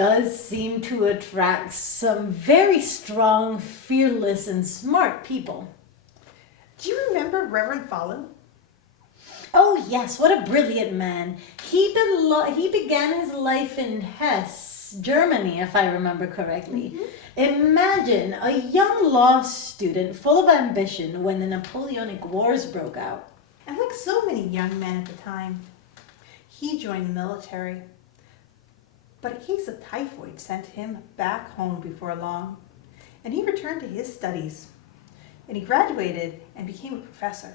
does seem to attract some very strong, fearless, and smart people. Do you remember Reverend Follen? Oh yes, what a brilliant man. He began his life in Hesse, Germany, if I remember correctly. Imagine a young law student full of ambition when the Napoleonic Wars broke out. And like so many young men at the time, he joined the military. But a case of typhoid sent him back home before long, and he returned to his studies. And he graduated and became a professor.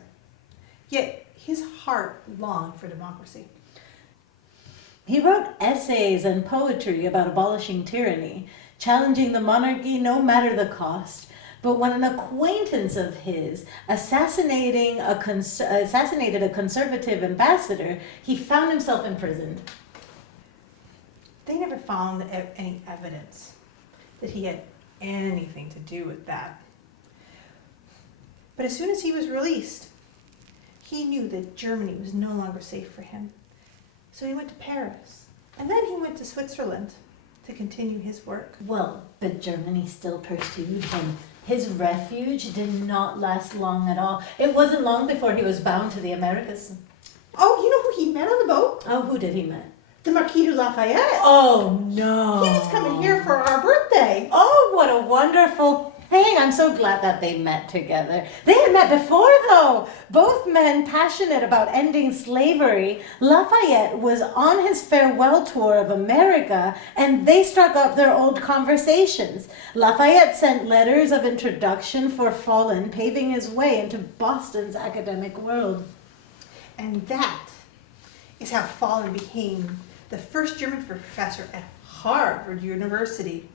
Yet his heart longed for democracy. He wrote essays and poetry about abolishing tyranny, challenging the monarchy no matter the cost. But when an acquaintance of his assassinated a conservative ambassador, he found himself imprisoned. They never found any evidence that he had anything to do with that. But as soon as he was released, he knew that Germany was no longer safe for him. So he went to Paris, and then he went to Switzerland to continue his work. Well, but Germany still pursued him. His refuge did not last long at all. It wasn't long before he was bound to the Americas. Oh, you know who he met on the boat? Oh, who did he meet? The Marquis de Lafayette. Oh, no. He was coming here for our birthday. Oh, what a wonderful thing. I'm so glad that they met together. They had met before, though. Both men passionate about ending slavery. Lafayette was on his farewell tour of America, and they struck up their old conversations. Lafayette sent letters of introduction for Follen, paving his way into Boston's academic world. And that is how Follen became the first German professor at Harvard University.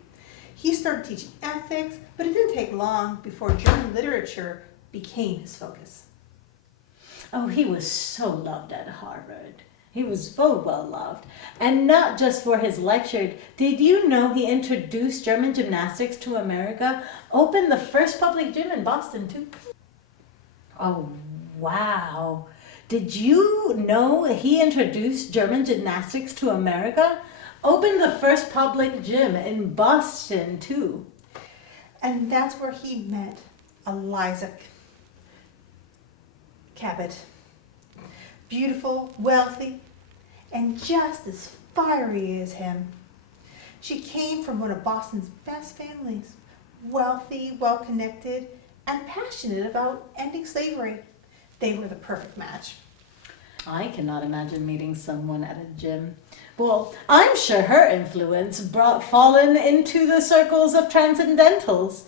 He started teaching ethics, but it didn't take long before German literature became his focus. Oh, he was so loved at Harvard. He was so well loved. And not just for his lecture. Did you know he introduced German gymnastics to America? Opened the first public gym in Boston, too. Oh, wow. Did you know he introduced German gymnastics to America? Opened the first public gym in Boston, too. And that's where he met Eliza Cabot. Beautiful, wealthy, and just as fiery as him. She came from one of Boston's best families. Wealthy, well-connected, and passionate about ending slavery. They were the perfect match. I cannot imagine meeting someone at a gym. Well, I'm sure her influence brought Follen into the circles of transcendentals.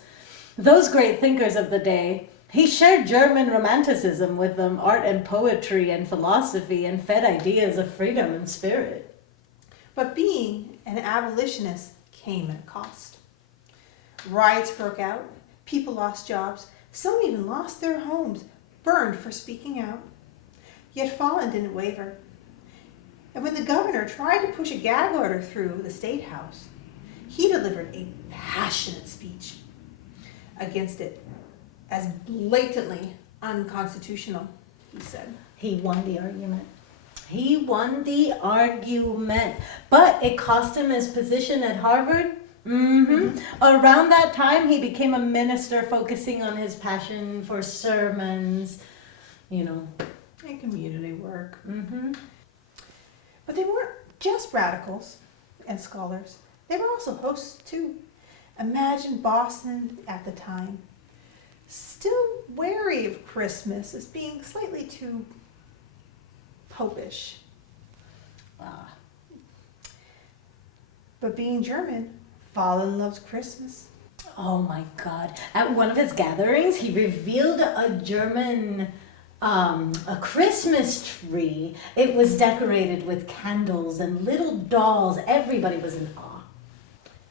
Those great thinkers of the day. He shared German romanticism with them, art and poetry and philosophy, and fed ideas of freedom and spirit. But being an abolitionist came at a cost. Riots broke out, people lost jobs, some even lost their homes, burned for speaking out. Yet Follen didn't waver. And when the governor tried to push a gag order through the State House, he delivered a passionate speech against it as blatantly unconstitutional, he said. He won the argument. He won the argument. But it cost him his position at Harvard. Around that time, he became a minister focusing on his passion for sermons, and community work. But they weren't just radicals and scholars. They were also hosts, too. Imagine Boston at the time, still wary of Christmas as being slightly too popish. But being German, Follen loves Christmas. Oh my God. At one of his gatherings, he revealed a German, a Christmas tree. It was decorated with candles and little dolls. Everybody was in awe.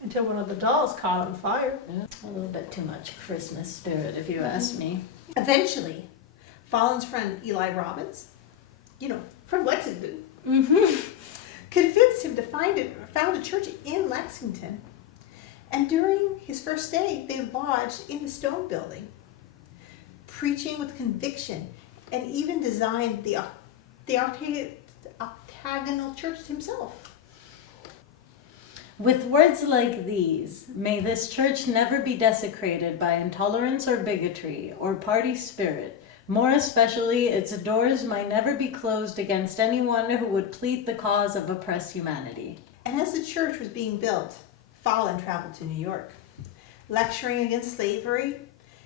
Until one of the dolls caught on fire. Yeah, a little bit too much Christmas spirit, if you ask me. Eventually, Follen's friend Eli Robbins, from Lexington, convinced him to found a church in Lexington. And during his first day, they lodged in the stone building, preaching with conviction, and even designed the octagonal church himself. With words like these, may this church never be desecrated by intolerance or bigotry or party spirit. More especially, its doors might never be closed against anyone who would plead the cause of oppressed humanity. And as the church was being built, Follen traveled to New York. Lecturing against slavery,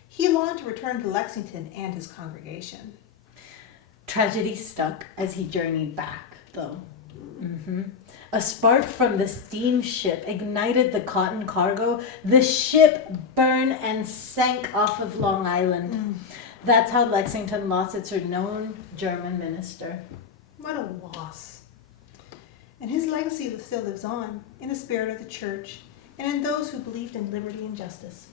he longed to return to Lexington and his congregation. Tragedy stuck as he journeyed back, though. A spark from the steamship ignited the cotton cargo. The ship burned and sank off of Long Island. That's how Lexington lost its renowned German minister. What a loss. And his legacy still lives on in the spirit of the church and in those who believed in liberty and justice.